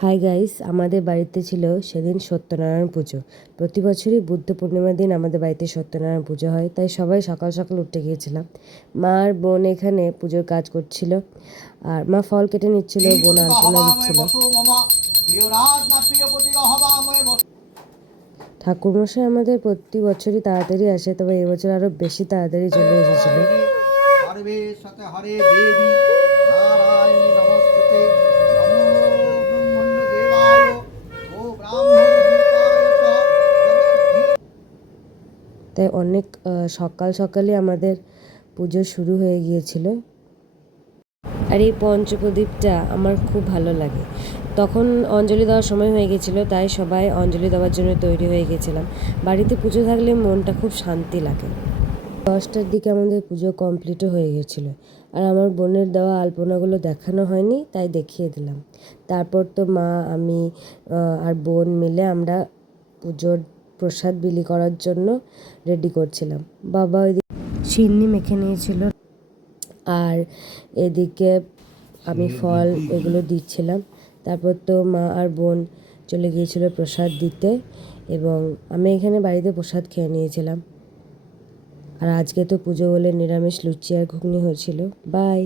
Hi guys, আমাদের বাড়িতে ছিল সেদিন সত্যনারায়ণ পুজো। প্রতি বছরই বুদ্ধ পূর্ণিমার দিন আমাদের বাড়িতে সত্যনারায়ণ পুজো হয়, তাই সবাই সকাল সকাল উঠে গিয়েছিলাম। মা আর বোন এখানে পুজোর কাজ করছিল, আর মা ফল কেটে নিচ্ছিল, বোন আলপনা দিচ্ছিল। ঠাকুরমশাই আমাদের প্রতি বছরই তাড়াতাড়ি আসে, তবে এবছর আরো বেশি তাড়াতাড়ি চলে এসেছিল। তাই অনেক সকাল সকালই আমাদের পুজো শুরু হয়ে গিয়েছিল। আর এই পঞ্চপ্রদীপটা আমার খুব ভালো লাগে। তখন অঞ্জলি দেওয়ার সময় হয়ে গেছিলো, তাই সবাই অঞ্জলি দেওয়ার জন্য তৈরি হয়ে গেছিলাম। বাড়িতে পুজো থাকলে মনটা খুব শান্তি লাগে। 10টার দিকে আমাদের পুজো কমপ্লিটও হয়ে গেছিলো, আর আমার বোনের দেওয়া আলপনাগুলো দেখানো হয়নি, তাই দেখিয়ে দিলাম। তারপর তো মা, আমি আর বোন মিলে আমরা পুজোর প্রসাদ বিলি করার জন্য রেডি করছিলাম। বাবা ওইদিকে সিন্নি মেখে নিয়েছিল, আর এদিকে আমি ফল এগুলো দিচ্ছিলাম। তারপর তো মা আর বোন চলে গিয়েছিল প্রসাদ দিতে, এবং আমি এখানে বাড়িতে প্রসাদ খেয়ে নিয়েছিলাম। আর আজকে তো পুজো বলে নিরামিষ লুচি আর ঘুগনি হয়েছিল। বাই।